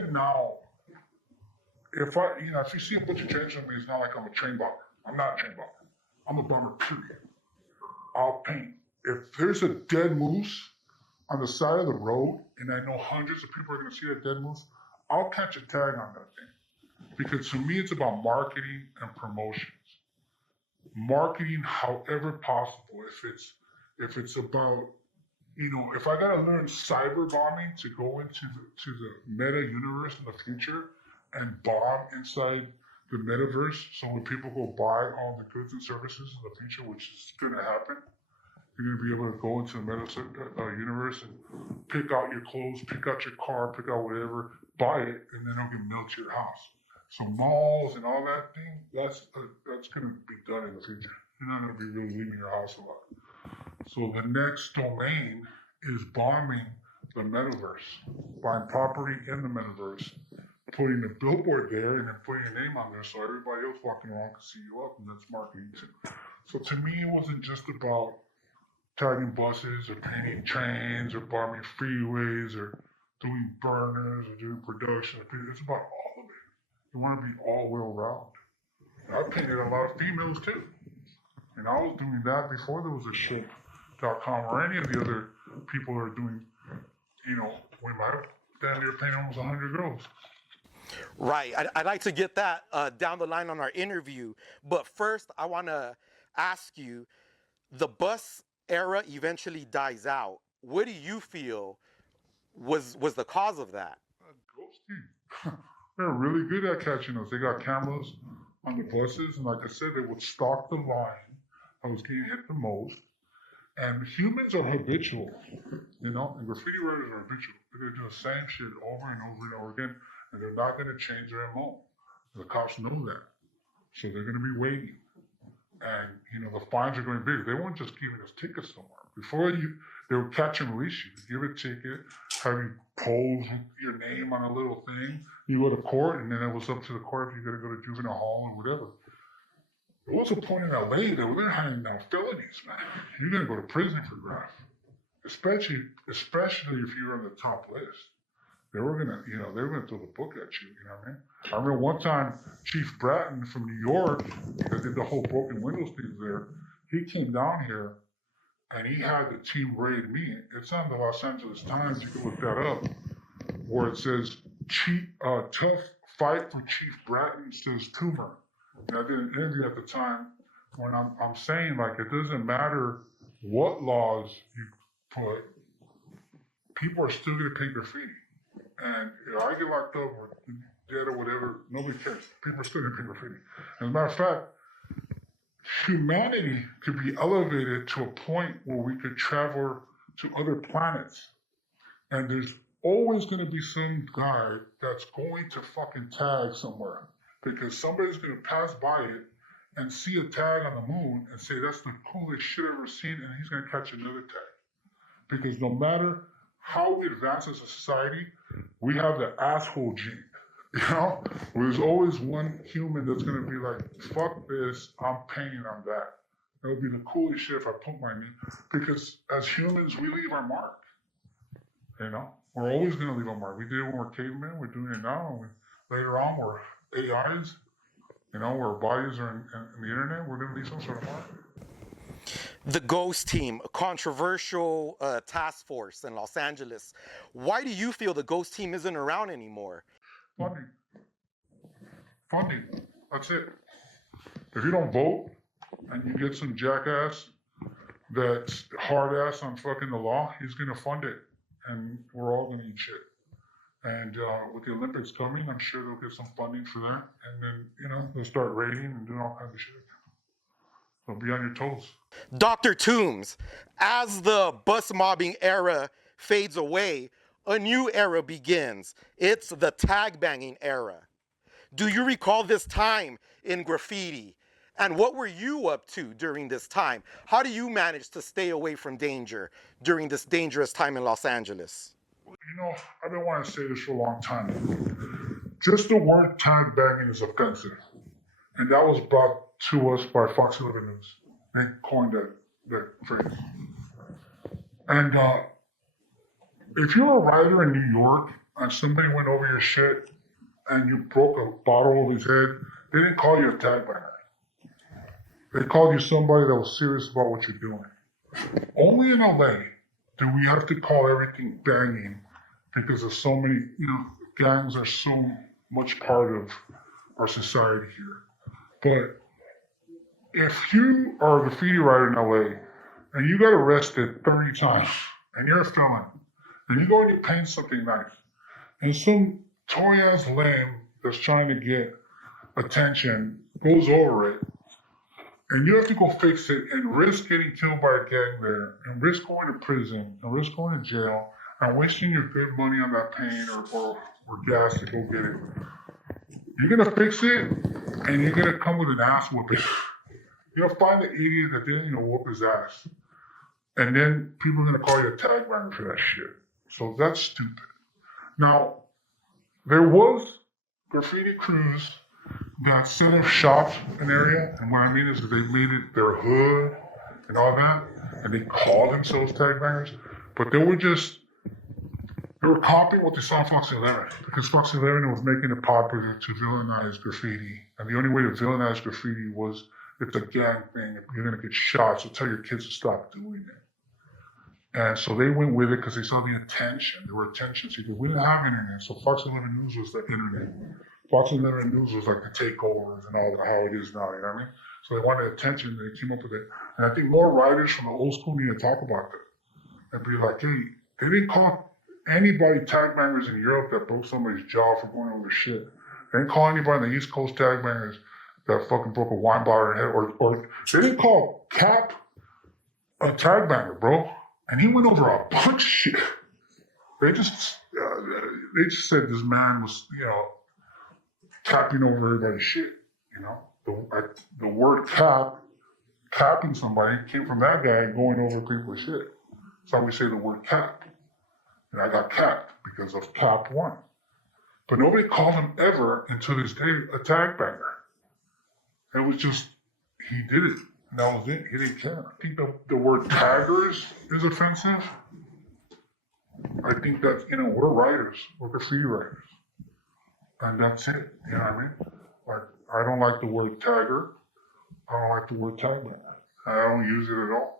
even now, if you see a bunch of chains on me, it's not like I'm a chain bomber. I'm not a chain bomber. I'm a bomber, period. I'll paint. If there's a dead moose on the side of the road, and I know hundreds of people are going to see that dead moose, I'll catch a tag on that thing. Because to me, it's about marketing and promotions. Marketing however possible. If it's about, if I gotta learn cyber bombing to go into the meta universe in the future and bomb inside the metaverse, so when people go buy all the goods and services in the future, which is gonna happen, you're gonna be able to go into the meta universe and pick out your clothes, pick out your car, pick out whatever, buy it, and then it'll get mailed to your house. So malls and all that thing, that's going to be done in the future. You're not going to be really leaving your house a lot. So the next domain is bombing the metaverse, buying property in the metaverse, putting a billboard there, and then putting your name on there so everybody else walking around can see you up, and that's marketing too. So to me, it wasn't just about tagging buses or painting trains or bombing freeways or doing burners or doing production. It's about all of it. You want to be all well round. I painted a lot of females too. And I was doing that before there was a ship.com or any of the other people that are doing, we might have damn near painted almost 100 girls. Right. I'd like to get that down the line on our interview. But first, I want to ask you, the bus era eventually dies out. What do you feel was the cause of that? Ghosting. They're really good at catching us. They got cameras on the buses, and like I said, they would stalk the line that was getting hit the most. And humans are habitual, and graffiti writers are habitual. They're going to do the same shit over and over and over again, and they're not going to change their MO. The cops know that. So they're going to be waiting. And, the fines are going big. They weren't just giving us tickets no more. Before they would catch and release you. Give a ticket, have you pose your name on a little thing. You go to court, and then it was up to the court if you're going to go to juvenile hall or whatever. There was a point in LA that we were handing down felonies, man. You're going to go to prison for GRAFF. Especially if you're on the top list. They were gonna throw the book at you, you know what I mean? I remember one time Chief Bratton from New York, that did the whole broken windows thing there, he came down here and he had the team raid me. It's on the Los Angeles Times, you can look that up, where it says tough fight for Chief Bratton, says TOOMER. And I did an interview at the time when I'm saying, like, it doesn't matter what laws you put, people are still gonna paint graffiti. And I get locked up or dead or whatever, nobody cares. People are still going to paint graffiti. As a matter of fact, humanity could be elevated to a point where we could travel to other planets. And there's always going to be some guy that's going to fucking tag somewhere. Because somebody's going to pass by it and see a tag on the moon and say, that's the coolest shit I've ever seen, and he's going to catch another tag. Because no matter how we advance as a society, we have the asshole gene, There's always one human that's going to be like, fuck this, I'm painting on that. That would be the coolest shit if I put my name. Because as humans, we leave our mark, We're always going to leave our mark. We did it when we're cavemen, we're doing it now. Later on, we're AIs, where our bodies are in the internet, we're going to leave some sort of mark. The Ghost Team, a controversial task force in Los Angeles. Why do you feel the Ghost Team isn't around anymore? Funding. That's it. If you don't vote and you get some jackass that's hard ass on fucking the law, he's going to fund it. And we're all going to eat shit. And with the Olympics coming, I'm sure they'll get some funding for that. And then, they'll start raiding and doing all kinds of shit. So be on your toes. Dr. Toombs, as the bus mobbing era fades away, a new era begins. It's the tag banging era. Do you recall this time in graffiti? And what were you up to during this time? How do you manage to stay away from danger during this dangerous time in Los Angeles? I've been wanting to say this for a long time. Just the word tag banging is offensive. And that was brought to us by Fox 11 News. They coined that phrase. And if you're a writer in New York and somebody went over your shit and you broke a bottle over his head, they didn't call you a tag banger. They called you somebody that was serious about what you're doing. Only in LA do we have to call everything banging because of so many, gangs are so much part of our society here. But if you are a graffiti writer in LA and you got arrested 30 times and you're a felon and you go and you paint something nice and some toy ass lame that's trying to get attention goes over it and you have to go fix it and risk getting killed by a gang there and risk going to prison and risk going to jail and wasting your good money on that paint or gas to go get it. You're going to fix it and you're going to come with an ass whooping. You're going to find the idiot that didn't even whoop his ass. And then people are going to call you a tag banger for that shit. So that's stupid. Now, there was graffiti crews that set up shop an area, and what I mean is that they made it their hood and all that, and they called themselves tag bangers, but they were copying what they saw on Fox 11, because Fox 11 was making it popular to villainize graffiti, and the only way to villainize graffiti was it's a gang thing, if you're gonna get shot, so tell your kids to stop doing it. And so they went with it because they saw the attention. There were attention seekers. We didn't have internet, so Fox 11 News was the internet. Fox 11 News was like the takeovers and all that, how it is now, you know what I mean? So they wanted attention, and they came up with it. And I think more writers from the old school need to talk about that. And be like, hey, they didn't call anybody tag bangers in Europe that broke somebody's jaw for going over shit. They didn't call anybody in the East Coast tag bangers that fucking broke a wine bottle in their head. Or they didn't call Cap a tag banger, bro. And he went over a bunch of shit. They just said this man was, capping over everybody's shit, The word capping somebody came from that guy going over people's shit. That's how we say the word cap. And I got capped because of Cap 1. But nobody called him ever until this day a tag banger. It was just, he did it. And that was it. He didn't care. I think the word taggers is offensive. I think that, we're writers. We're graffiti writers. And that's it. You know what I mean? Like, I don't like the word tagger. I don't like the word tag banger. I don't use it at all.